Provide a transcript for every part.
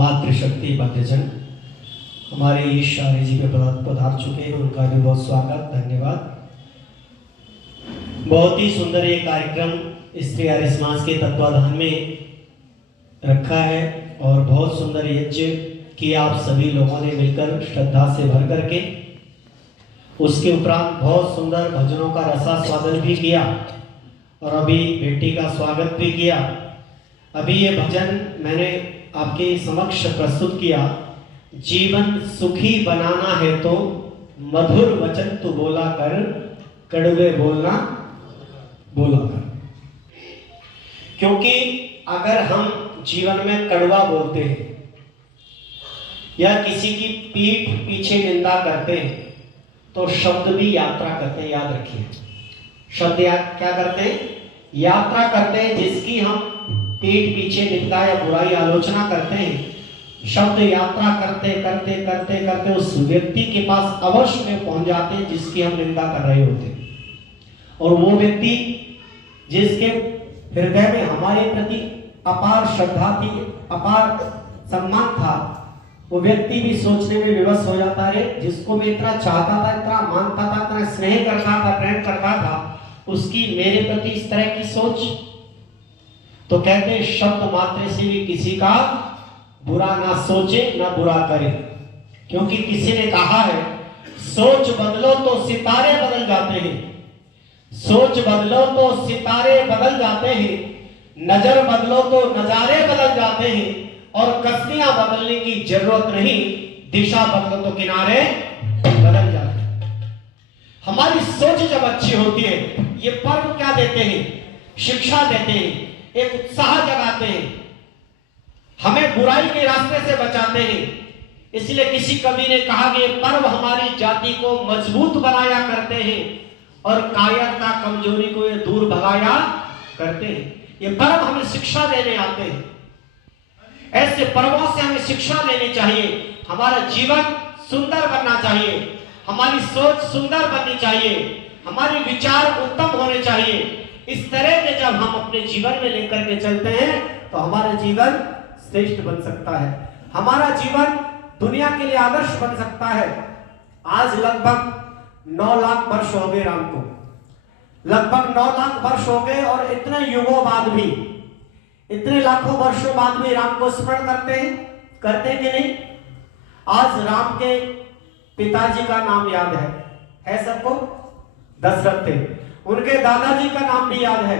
मातृशक्ति भक्तजन हमारे ईश्वरी जी पे पधार चुके हैं, उनका भी बहुत स्वागत, धन्यवाद। बहुत ही सुंदर ये कार्यक्रम स्त्री आर्य समाज के तत्वाधान में रखा है और बहुत सुंदर यज्ञ कि आप सभी लोगों ने मिलकर श्रद्धा से भर करके उसके उपरांत बहुत सुंदर भजनों का रसास्वादन भी किया और अभी बेटी का स्वागत भी किया। अभी ये भजन मैंने आपके समक्ष प्रस्तुत किया। जीवन सुखी बनाना है तो मधुर वचन तू बोला कर, कड़वे बोलना बोला कर। क्योंकि अगर हम जीवन में कड़वा बोलते हैं या किसी की पीठ पीछे निंदा करते हैं तो शब्द भी यात्रा करते हैं। याद रखिए, शब्द क्या करते हैं? यात्रा करते हैं। जिसकी हम पीठ पीछे निंदा या बुराई आलोचना करते हैं, शब्द यात्रा करते करते करते करते उस व्यक्ति के पास अवश्य में पहुंच जाते हैं जिसकी हम निंदा कर रहे होते हैं। और वो व्यक्ति जिसके हृदय में हमारे प्रति अपार श्रद्धा थी, अपार सम्मान था, वो व्यक्ति भी सोचने में विवश हो जाता है, जिसको मैं इतना चाहता था, इतना मानता था, इतना स्नेह करता था, प्रेम करता था, उसकी मेरे प्रति इस तरह की सोच। तो कहते हैं शब्द मात्र से भी किसी का बुरा ना सोचे ना बुरा करे, क्योंकि किसी ने कहा है सोच बदलो तो सितारे बदल जाते हैं, सोच बदलो तो सितारे बदल जाते हैं, नजर बदलो तो नजारे बदल जाते हैं, और कश्तियां बदलने की जरूरत नहीं, दिशा बदलो तो किनारे बदल जाते हैं। हमारी सोच जब अच्छी होती है, ये पर्व क्या देते हैं? शिक्षा देते हैं, एक उत्साह जगाते हैं, हमें बुराई के रास्ते से बचाते हैं। इसलिए किसी कवि ने कहा कि ये पर्व हमारी जाति को मजबूत बनाया करते हैं और कायरता कमजोरी को ये दूर भगाया करते हैं। ये पर्व हमें शिक्षा देने आते हैं। ऐसे पर्वों से हमें शिक्षा लेनी चाहिए। हमारा जीवन सुंदर बनना चाहिए, हमारी सोच सुंदर बननी चाहिए, हमारे विचार उत्तम होने चाहिए। इस तरह के जब हम अपने जीवन में लेकर के चलते हैं तो हमारा जीवन श्रेष्ठ बन सकता है, हमारा जीवन दुनिया के लिए आदर्श बन सकता है। आज लगभग 9 लाख वर्ष हो गए राम को, लगभग 9 लाख वर्ष हो गए, और इतने युगों बाद भी, इतने लाखों वर्षों बाद भी राम को स्मरण करते हैं कि नहीं? आज राम के पिताजी का नाम याद है सबको? दशरथ थे। उनके दादाजी का नाम भी याद है,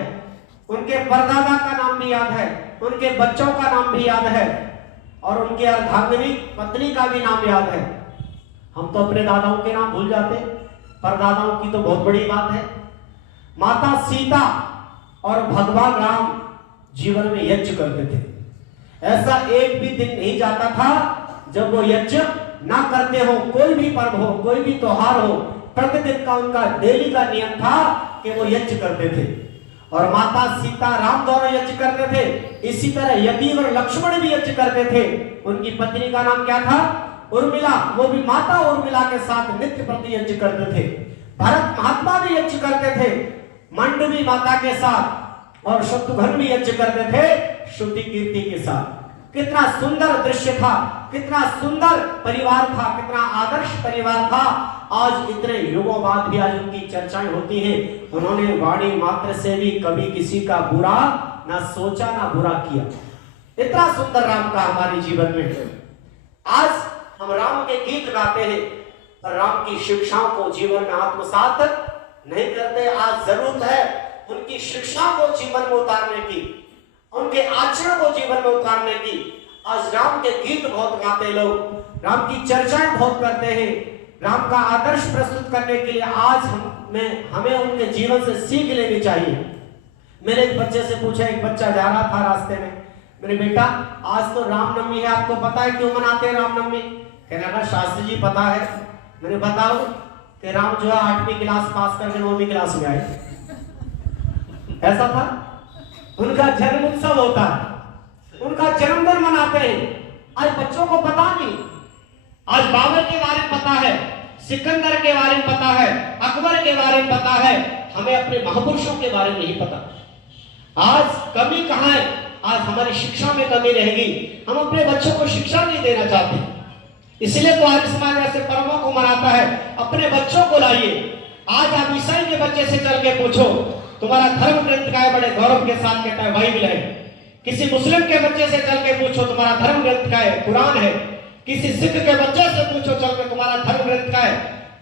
उनके परदादा का नाम भी याद है, उनके बच्चों का नाम भी याद है, और उनके अर्धांगिनी पत्नी का भी नाम याद है। हम तो अपने दादाओं के नाम भूल जाते, परदादाओं की तो बहुत बड़ी बात है। माता सीता और भगवान राम जीवन में यज्ञ करते थे। ऐसा एक भी दिन नहीं जाता था जब वो यज्ञ ना करते हो। कोई भी पर्व हो, कोई भी त्योहार हो, प्रतिदिन का उनका डेली का नियम था कि वो यज्ञ करते थे। और माता सीता राम दोनों यज्ञ करते थे। इसी तरह यति और लक्ष्मण भी यज्ञ करते थे। उनकी पत्नी का नाम क्या था? उर्मिला। वो भी माता उर्मिला के साथ नित्य प्रति यज्ञ करते थे। भरत महात्मा भी यज्ञ करते थे मंडवी माता के साथ, और शत्रुघ्न भी यज्ञ करते थे श्रुति कीर्ति के साथ। कितना सुंदर दृश्य था, कितना सुंदर परिवार था, कितना आदर्श परिवार था। आज इतने युगों बाद भी आज उनकी चर्चाएं होती हैं। उन्होंने वाणी मात्र से भी कभी किसी का बुरा ना सोचा ना बुरा किया। इतना सुंदर राम का हमारे जीवन में। आज हम राम के गीत गाते हैं, राम की शिक्षाओं को जीवन में आत्मसात नहीं करते। आज जरूरत है उनकी शिक्षा को जीवन में उतारने की, उनके आचरण को जीवन में उतारने की। आज राम के गीत बहुत गाते लोग, राम की चर्चाएं बहुत करते हैं, राम का आदर्श प्रस्तुत करने के लिए आज हमें उनके जीवन से सीख लेनी चाहिए। मेरे एक बच्चे से पूछा, एक बच्चा जा रहा था रास्ते में, मेरे बेटा आज तो रामनवमी है, आपको पता है क्यों मनाते हैं रामनवमी? कहने लगा शास्त्री जी पता है। मैंने बताओ कि राम जो है 8वीं क्लास पास करके 9वीं क्लास में आए। ऐसा था। उनका जन्म उत्सव होता है, उनका जन्मदिन मनाते हैं। आज बच्चों को पता नहीं। आज बाबर के बारे में पता है, सिकंदर के बारे में पता है, अकबर के बारे में पता है, हमें अपने महापुरुषों के बारे में नहीं पता। आज कमी कहां है? आज हमारी शिक्षा में कमी रहेगी, हम अपने बच्चों को शिक्षा नहीं देना चाहते। इसलिए तो आज समाज ऐसे पर्वों को मनाता है। अपने बच्चों को लाइए। आज आप ईसाई के बच्चे से चल के पूछो तुम्हारा धर्म ग्रंथ क्या है, बड़े गौरव के साथ कहता है बाइबल है। किसी मुस्लिम के बच्चे से चल के पूछो तुम्हारा धर्म ग्रंथ क्या है, कुरान है। किसी सिख के बच्चे से पूछो चल के तुम्हारा धर्म ग्रंथ क्या है,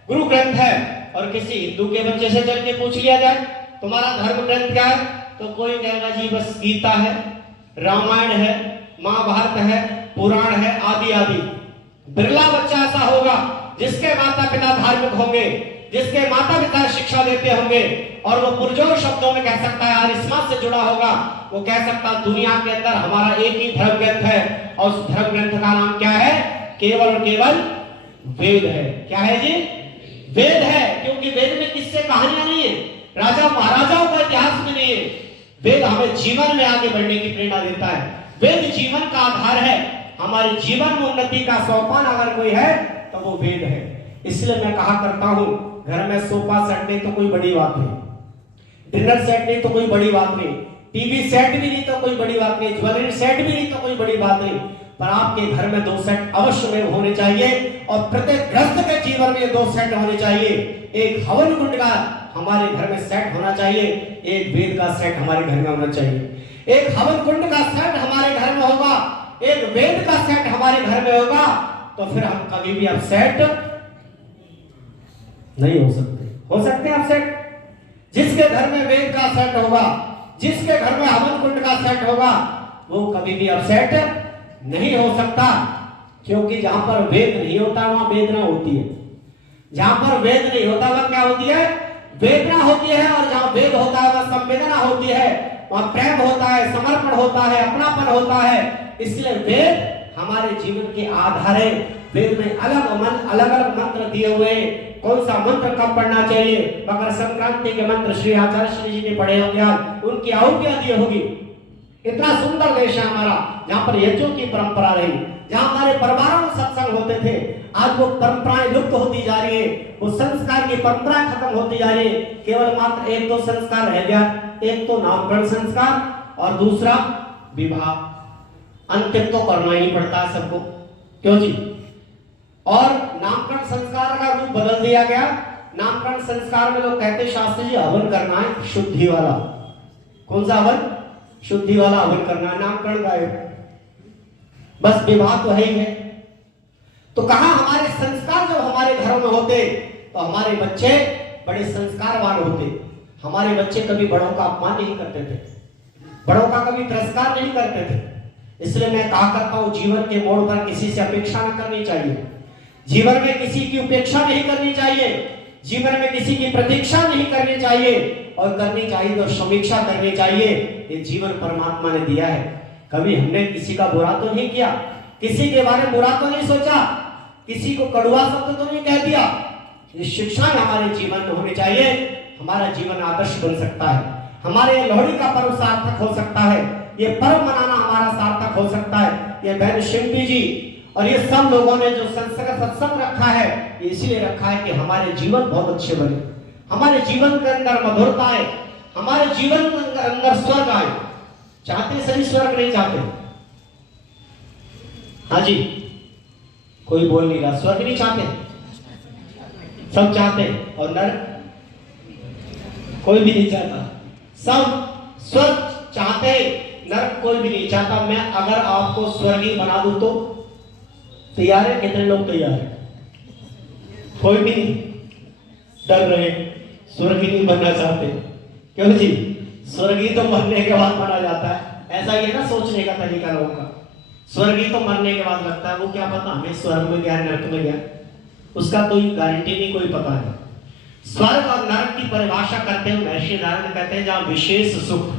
गुरु ग्रंथ है। और किसी हिंदू के बच्चे से चल के पूछ लिया जाए तुम्हारा धर्म ग्रंथ क्या है, तो कोई कहेगा जी बस गीता है, रामायण है, महाभारत है, पुराण है, आदि आदि। बिरला बच्चा ऐसा होगा जिसके माता पिता धार्मिक होंगे, जिसके माता पिता शिक्षा देते होंगे और वो पुरजोर शब्दों में कह सकता है, आज समाज से जुड़ा होगा, वो कह सकता है दुनिया के अंदर हमारा एक ही धर्म ग्रंथ है और उस धर्म ग्रंथ का नाम क्या है, केवल और केवल वेद है। क्या है जी? वेद है। क्योंकि वेद में किससे कहानियां नहीं है, राजा महाराजाओं का इतिहास में नहीं है। वेद हमें जीवन में आगे बढ़ने की प्रेरणा देता है। वेद जीवन का आधार है। हमारे जीवन में उन्नति का सोपान अगर कोई है तो वो वेद है। इसलिए मैं कहा करता हूं, घर में सोफा सेट नहीं तो कोई बड़ी बात नहीं, डिनर सेट नहीं तो कोई बड़ी बात नहीं, टीवी सेट भी नहीं तो कोई बड़ी बात नहीं, ज्वेलरी सेट भी नहीं तो कोई बड़ी बात नहीं, पर आपके घर में 2 सेट अवश्य में होने चाहिए। और प्रत्येक गृहस्थ के जीवन में 2 सेट होने चाहिए। एक हवन कुंड का हमारे घर में सेट होना चाहिए, एक वेद का सेट हमारे घर में होना चाहिए। एक हवन कुंड का सेट हमारे घर में होगा, एक वेद का सेट हमारे घर में होगा, तो फिर हम कभी भी अपसेट नहीं हो सकते। हो सकते हैं अपसेट? जिसके घर में वेद का सेट होगा, जिसके घर में हवन कुंड का सेट होगा, वो कभी भी अपसेट नहीं हो सकता। क्योंकि जहां पर वेद नहीं होता वहां वेदना होती है। जहां पर वेद नहीं होता वहां क्या होती है? वेदना होती है। और जहां वेद होता है वहां संवेदना होती है, वहां प्रेम होता है, समर्पण होता है, अपनापन होता है। इसलिए वेद हमारे जीवन के आधार है। वेद में अलग अलग मंत्र दिए हुए हैं। कौन सा मंत्र कब पढ़ना चाहिए, मकर संक्रांति के मंत्र श्री आचार्य श्री जी ने पढ़े होंगे, आज उनकी आहुतियां दी होगी। इतना सुंदर देश है हमारा, जहाँ पर यज्ञों की परंपरा रही, जहाँ हमारे परिवारों में सत्संग होते थे। आज वो परंपराएं लुप्त होती जा रही है, वो संस्कार की परंपराएं खत्म होती जा रही है। केवल मात्र 1-2 संस्कार रह गया। एक तो नामकरण संस्कार और दूसरा विवाह। अंतिम तो करना ही पड़ता है सबको, क्यों जी? और नामकरण संस्कार का रूप बदल दिया गया। नामकरण संस्कार में लोग कहते शास्त्री जी हवन करना है शुद्धि वाला। कौन सा हवन? शुद्धि वाला हवन करना है। नामकरण का है, बस विवाह तो है ही है। तो कहां हमारे संस्कार जब हमारे घरों में होते तो हमारे बच्चे बड़े संस्कारवान होते। हमारे बच्चे कभी बड़ों का अपमान नहीं करते थे, बड़ों का कभी तिरस्कार नहीं करते थे। इसलिए मैं कहा करता हूं, जीवन के मोड़ पर किसी से अपेक्षा न करनी चाहिए, जीवन में किसी की उपेक्षा नहीं करनी चाहिए, जीवन में किसी की प्रतीक्षा नहीं करनी चाहिए, और करनी चाहिए तो समीक्षा करनी चाहिए। ये जीवन परमात्मा ने दिया है। कभी हमने किसी का बुरा तो नहीं किया, किसी के बारे में बुरा तो नहीं सोचा, किसी को कड़वा शब्द तो नहीं कह दिया। ये शिक्षाएं हमारे जीवन में होनी चाहिए। हमारा जीवन आदर्श बन सकता है, हमारे लोहड़ी का पर्व सार्थक हो सकता है, ये पर्व मनाना हमारा सार्थक हो सकता है। ये बहन शिल्पी जी और ये सब लोगों ने जो सत्संग रखा है, ये इसलिए रखा है कि हमारे जीवन बहुत अच्छे बने, हमारे जीवन के अंदर मधुरता आए, हमारे जीवन के अंदर स्वर्ग आए। चाहते सभी स्वर्ग नहीं चाहते? हाँ जी, कोई बोल नहीं रहा। स्वर्ग नहीं चाहते, सब चाहते, और नरक कोई भी नहीं चाहता। सब स्वर्ग चाहते, नरक कोई भी नहीं चाहता। मैं अगर आपको स्वर्गीय बना दूं तो तैयार है? कितने लोग तैयार है? कोई भी नहीं, डर रहे, स्वर्गीय नहीं बनना चाहते। क्यों जी? स्वर्गीय तो मरने के बाद माना जाता है। ऐसा ही है ना सोचने का तरीका लोगों का। स्वर्गीय तो मरने के बाद लगता है, वो क्या पता हमें स्वर्ग में गया नरक में गया, उसका कोई गारंटी नहीं, कोई पता नहीं। स्वर्ग और नरक की परिभाषा करते हैं महर्षि नारायण, कहते हैं जहां विशेष सुख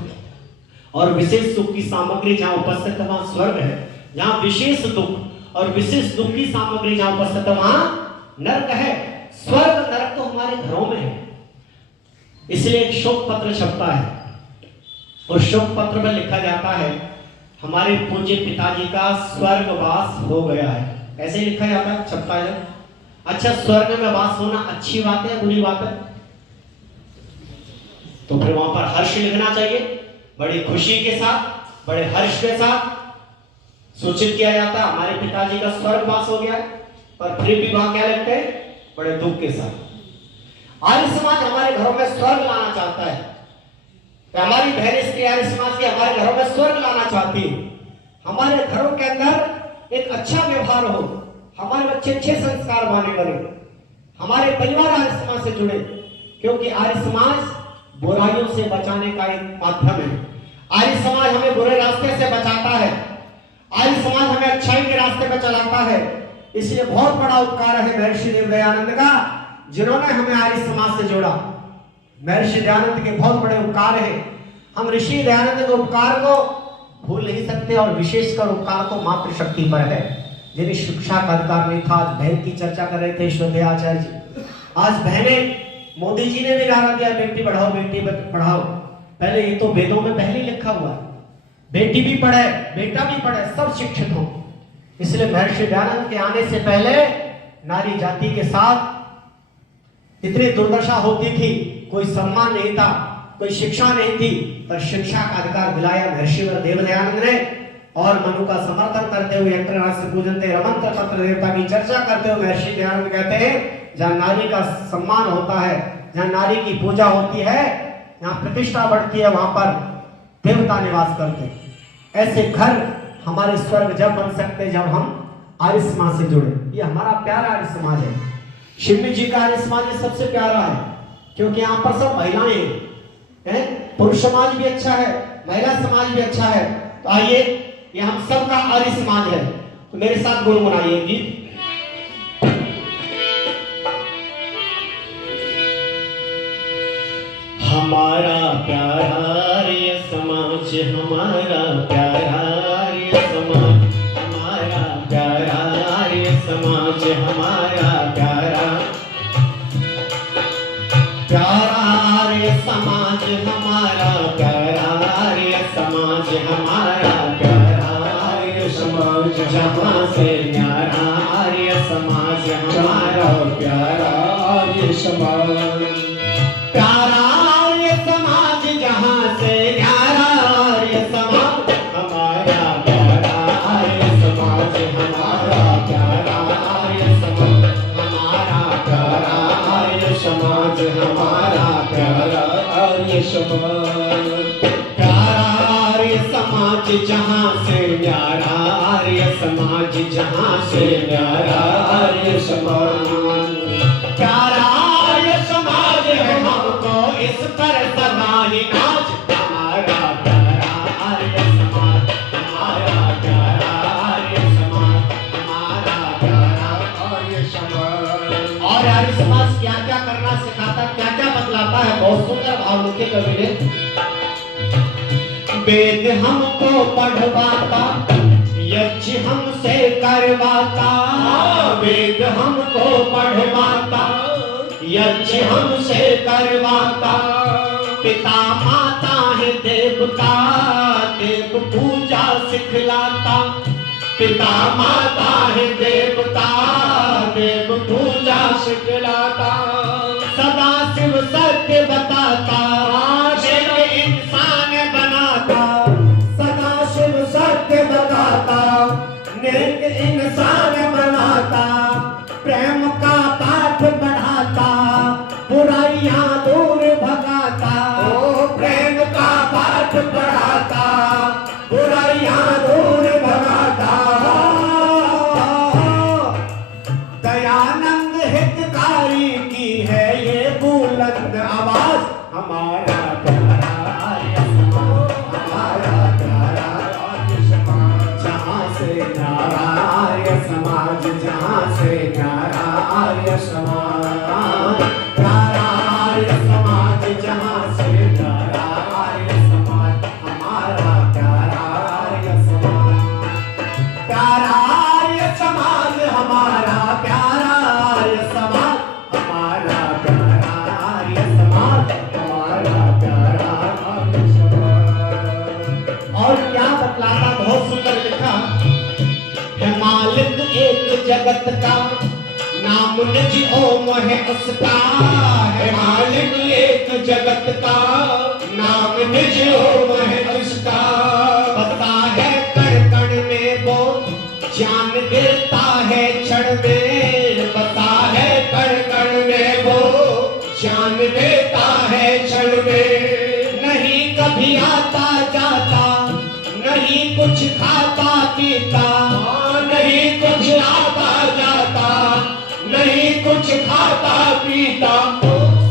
और विशेष सुख की सामग्री जहां उपस्थित है वहां स्वर्ग है, जहां विशेष दुख और विशेष दुख की सामग्री जहां उपस्थित है वहां नरक है। स्वर्ग नरक तो हमारे घरों में है। इसलिए एक शोक पत्र छपता है, और शोक पत्र में लिखा जाता है हमारे पूज्य पिताजी का स्वर्गवास हो गया है। ऐसे लिखा जाता है, छपता है। अच्छा, स्वर्ग में वास होना अच्छी बात है बुरी बात है? तो फिर वहां पर हर्ष लिखना चाहिए, बड़ी खुशी के साथ, बड़े हर्ष के साथ सूचित किया जाता है हमारे पिताजी का स्वर्गवास हो गया है, पर फिर भी वहां क्या लगते हैं, बड़े दुख के साथ। आर्य समाज हमारे घरों में स्वर्ग लाना चाहता है, हमारी बहन स्त्री आर्य समाज की हमारे घरों में स्वर्ग लाना चाहती है। हमारे घरों के अंदर एक अच्छा व्यवहार हो, हमारे बच्चे अच्छे संस्कार वाले बने, हमारे परिवार आर्य समाज से जुड़े, क्योंकि आर्य समाज बुराइयों से बचाने का एक माध्यम है। आर्य समाज हमें बुरे रास्ते से बचाता है, आर्य समाज हमें अच्छाई के रास्ते पर चलाता है। इसलिए बहुत बड़ा उपकार है महर्षि देव दयानंद का, जिन्होंने हमें आर्य समाज से जोड़ा। महर्षि दयानंद के बहुत बड़े उपकार है, हम ऋषि दयानंद के उपकार को भूल नहीं सकते, और विशेषकर उपकार तो मातृशक्ति पर है, जिन्हें शिक्षा का अधिकार नहीं था। आज बहन की चर्चा कर रहे थे ईश्वर आचार्य जी। आज बहनें, मोदी जी ने भी नारा दिया बेटी पढ़ाओ बेटी पढ़ाओ। पहले ये तो वेदों में पहले ही लिखा हुआ है, बेटी भी पढ़े बेटा भी पढ़े, सब शिक्षित हो। इसलिए महर्षि दयानंद के आने से पहले नारी जाति के साथ इतनी दुर्दशा होती थी, कोई सम्मान नहीं था, कोई शिक्षा नहीं थी, पर शिक्षा का अधिकार दिलाया महर्षिवर देव दयानंद ने। और मनु का समर्थन करते हुए यंत्रराष्ट्र पूजनते रमंत्र तंत्र देवता की चर्चा करते हुए महर्षि दयानंद कहते हैं, जहाँ नारी का सम्मान होता है, जहाँ नारी की पूजा होती है, जहाँ प्रतिष्ठा बढ़ती है, वहां पर देवता निवास करते हैं। ऐसे घर हमारे स्वर्ग जब बन सकते जब हम आर्य समाज से जुड़े। ये हमारा प्यारा आर्य समाज है, शिवजी जी का आर्य समाज सबसे प्यारा है, क्योंकि यहाँ पर सब महिलाएं हैं। पुरुष समाज भी अच्छा है, महिला समाज भी अच्छा है। तो आइए, ये हम सबका आर्य समाज है, तो मेरे साथ गुनगुनाइए गीत। हमारा प्यारा आर्य समाज, हमारा प्यारा आर्य समाज, हमारा प्यारा आर्य समाज, हमारा प्यारा प्यारा आर्य समाज, हमारा प्यारा आर्य समाज, हमारा प्यारा आर्य समाज, जहाँ से न्यारा आर्य समाज, हमारा प्यारा आर्य समाज, प्यारा आर्य समाज, जहाँ से न्यारा आर्य समाज, हमारा प्यारा आर्य समाज, हमारा प्यारा आर्य समाज, हमारा प्यारा आर्य समाज, हमारा प्यारा आर्य समाज, प्यारा आर्य समाज, जहाँ से न्यारा आर्य समाज, जहाँ से न्यारा आर्य समाज, प्यारा आर्य समाज है हमको इस पर सदा ही नाज, हमारा प्यारा आर्य समाज, हमारा प्यारा आर्य समाज, हमारा प्यारा आर्य समाज। और आर्य समाज क्या क्या करना सिखाता, क्या क्या बतलाता है, बहुत सुंदर भाव लिखे कवि ने। वेद हमको पढ़वाता, यज्ञ हमसे करवाता, वेद हमको पढ़वाता, यज्ञ हमसे करवाता, पिता माता है देवता, देव पूजा सिखलाता, पिता माता है देवता, देव पूजा सिखलाता, सदा शिव सत्य बताता, शिव इंसान बनाता, सदा शिव सत्य बताता, नेक इंसान बनाता, प्रेम का पाठ बढ़ाता, बुराइयां दूर भगाता, ओ प्रेम का पाठ बढ़ाता, बुराइयां दूर भगाता, दयानंद हितकारी की है ये बुलंद आवाज, हमारा प्यारा आर्य समाज, हमारा प्यारा आर्य समाज, जहाँ से न्यारा आर्य समाज, जहाँ से न्यारा आर्य समाज, प्यारा आर्य समाज, जहाँ से न्यारा आर्य समाज, हमारा प्यारा आर्य समाज, प्यारा आर्य समाज, हमारा प्यारा आर्य समाज, हमारा प्यारा आर्य समाज, हमारा प्यारा आर्य समाज। और क्या बतलाता, बहुत सुंदर लिखा है, मालिक एक जगत का, नाम निज ओम है उसका, है मालिक एक जगत का, नाम निज ओम है उसका, बता क्षण में, नहीं कभी आता जाता, नहीं कुछ खाता पीता, नहीं कुछ आता जाता, नहीं कुछ खाता पीता।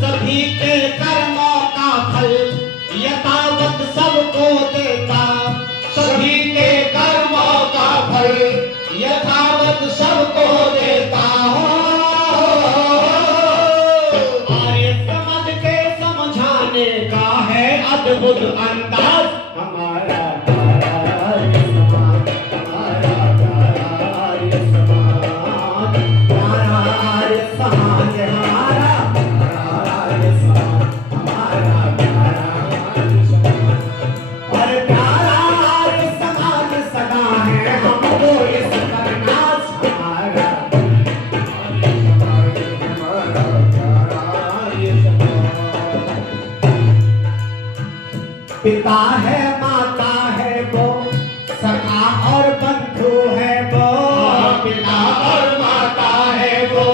सभी के कर्मों का फल यथावत सबको देता, सभी के कर्मों का फल यथावत सबको देता हो। आर्य समझ के समझाने का है अद्भुत अंदाज हमारा आर्य समाज, हमारा आर्य समाज, हमारा आर्य समाज, हमारा आर्य समाज, हमारा आर्य समाज। और प्यारा आर्य समाज सदा है हमको इस पर नाज हमारा पिता है माता है वो, सखा और बंधु है वो, पिता और माता है वो,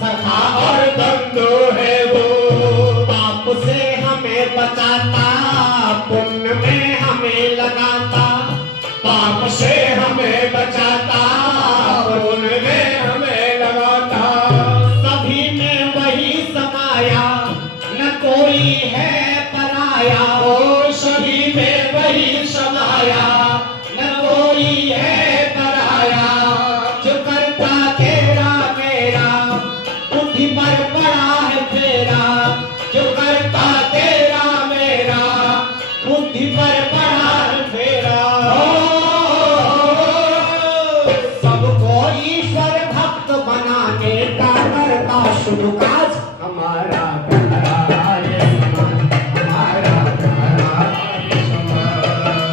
सखा और बंधु है वो। पाप से हमें बचाता, पुण्य में हमें लगाता, पाप से हमें बचाता, पुण्य में हमें लगाता। सभी में वही समाया, न कोई है पराया, ओ सभी में वही समाया, न कोई है पराया। जो करता तेरा मेरा, बुद्धि पर पड़ा है फेरा, जो करता तेरा मेरा, बुद्धि पर पड़ा है फेरा। सबको ईश्वर भक्त बनाने का करता शुभ काज हमारा प्यारा आर्य समाज, हमारा प्यारा आर्य समाज।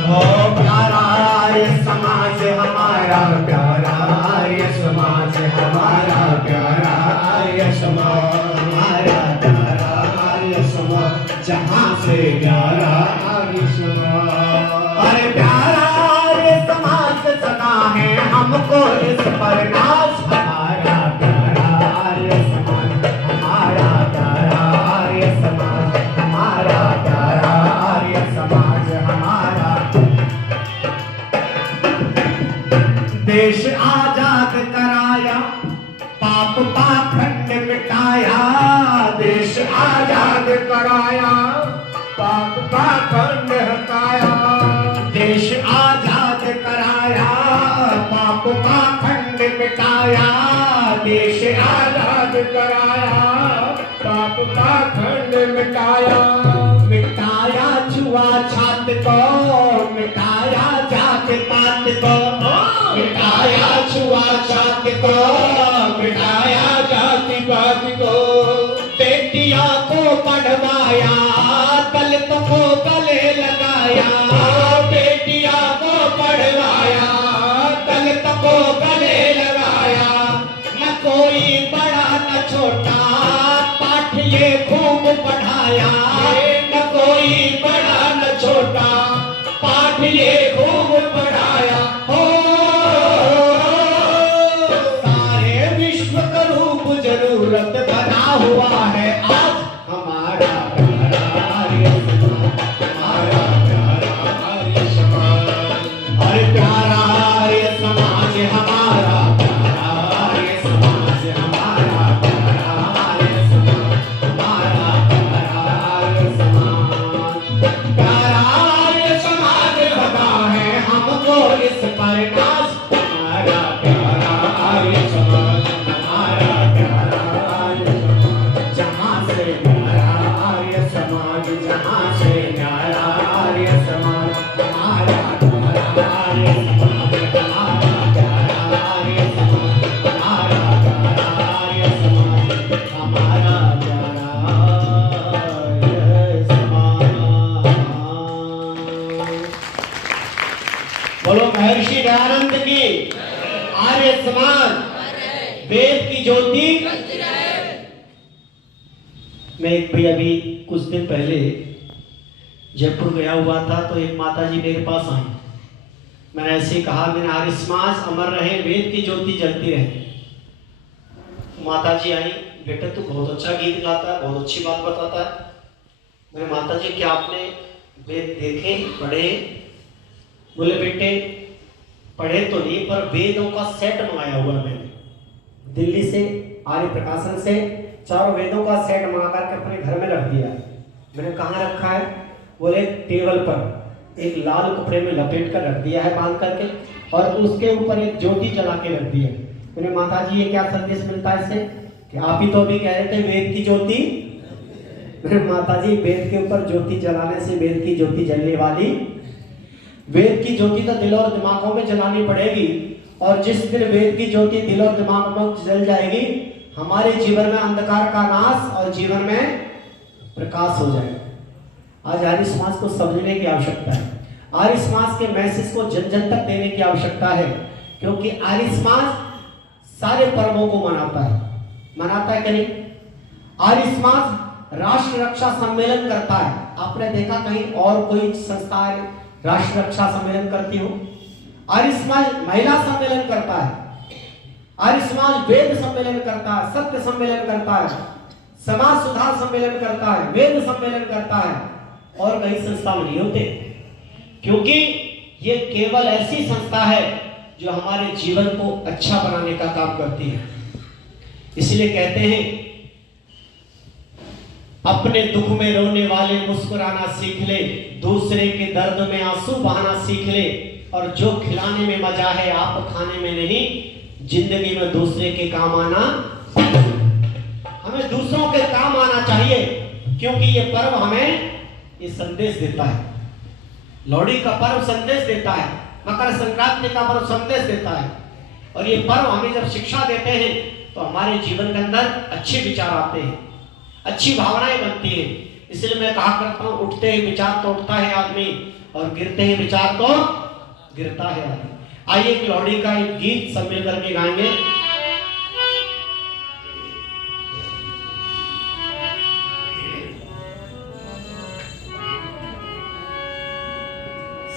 ओ प्यारा आर्य समाज, हमारा प्यारा आर्य समाज, हमारा प्यारा आर्य समाज, हमारा प्यारा आर्य समाज, जहाँ से प्यारा आर्य समाज। अरे प्यारा आर्य समाज सदा है हमको इस पर नाज हमारा प्यारा आर्य समाज, हमारा प्यारा आर्य समाज, हमारा प्यारा आर्य समाज, हमारा देश आजाद कराया, पाप पाखंड मिटाया, देश आजाद कराया, पाप पाखंड हटाया। देश आजाद कराया, पाप पाखंड मिटाया, देश आजाद कराया, पाप पाखंड मिटाया। मिटाया छुआछात को, मिटाया जात पात को, मिटाया छुआछात को, मिटाया जाति पात को। बेटियों को पढ़वाया, दलित को गले लगाया, बेटियों को पढ़वाया, दलित को गले लगाया। न कोई बड़ा न छोटा, पाठ ये खूब पढ़ाया, न कोई बड़ा न छोटा, पाठ ये खूब पढ़ाया। हो सारे विश्व का रूप जरूरत बना हुआ है आज हमारा प्यारा आर्य समाज, हमारा प्यारा आर्य समाज। अरे प्यारा आर्य समाज, हमारा प्यारा आर्य समाज, हमारा प्यारा आर्य समाज, हमारा प्यारा आर्य समाज। प्यारा आर्य समाज बना है हमको इस पर नाज हमारा प्यारा आर्य समाज, हमारा प्यारा आर्य समाज, जहाँ से प्यारा आर्य समाज, जहाँ से प्यारा आर्य समाज, हमारा प्यारा आर्य समाज, हमारा प्यारा आर्य समाज, हमारा प्यारा आर्य समाज, हमारा प्यारा आर्य समाज। बोलो महर्षि दयानंद की आर्य समाज, वेद की ज्योति। मैं एक भी अभी कुछ दिन पहले जयपुर गया हुआ था तो एक माता जी मेरे पास आई। मैंने ऐसे ही कहा, मैंने आर्य समाज अमर रहे, वेद की ज्योति जलती रहे। माता जी आई, बेटा तू बहुत अच्छा गीत गाता है, बहुत अच्छी बात बताता है। मेरे माता जी क्या आपने वेद देखे पढ़े? बोले बेटे पढ़े तो नहीं, पर वेदों का सेट मंगाया हुआ मैंने दिल्ली से, आर्य प्रकाशन से, चारों वेदों का सेट मंगा करके अपने घर में रख दिया। मैंने कहाँ रखा है? बोले टेबल पर एक लाल कपड़े में लपेट कर रख दिया है बांध करके, और उसके ऊपर एक ज्योति जला के रख दिया। मैंने माता जी ये क्या संदेश मिलता है इससे? कि आप ही तो अभी कह रहे थे वेद की ज्योति। मेरे माता जी वेद के ऊपर ज्योति जलाने से वेद की ज्योति जलने वाली, वेद की ज्योति तो दिल और दिमागों में जलानी पड़ेगी, और जिस दिन वेद की ज्योति दिल और दिमाग में जल जाएगी, हमारे जीवन में अंधकार का नाश और जीवन में प्रकाश हो जाएगा। आज आर्य समाज को समझने की आवश्यकता है, आर्य समाज के मैसेज को जन जन तक देने की आवश्यकता है, क्योंकि आर्य समाज सारे पर्वों को मनाता है कि नहीं? आर्य समाज राष्ट्र रक्षा सम्मेलन करता है। आपने देखा कहीं और कोई संस्था राष्ट्र रक्षा सम्मेलन करती हो? आर्य समाज महिला सम्मेलन करता है, आर्य समाज वेद सम्मेलन करता है, सत्य सम्मेलन करता है, समाज सुधार सम्मेलन करता है, वेद सम्मेलन करता है, और कई संस्था में नहीं होते, क्योंकि ये केवल ऐसी संस्था है जो हमारे जीवन को अच्छा बनाने का काम करती है। इसलिए कहते हैं अपने दुख में रोने वाले मुस्कुराना सीख ले, दूसरे के दर्द में आंसू बहाना सीख ले, और जो खिलाने में मजा है आप खाने में नहीं, जिंदगी में दूसरे के काम आना। हमें दूसरों के काम आना चाहिए, क्योंकि ये पर्व हमें ये संदेश देता है। लोहड़ी का पर्व संदेश देता है, मकर संक्रांति का पर्व संदेश देता है, और ये पर्व हमें जब शिक्षा देते हैं तो हमारे जीवन के अंदर अच्छे विचार आते हैं, अच्छी भावनाएं बनती हैं। इसलिए मैं कहा करता हूं, उठते ही विचार तो उठता है आदमी, और गिरते ही विचार तो गिरता है आदमी। आइए एक लोहड़ी का एक गीत सब मिल करके गाएंगे।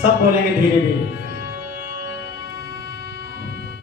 सब बोलेंगे धीरे धीरे।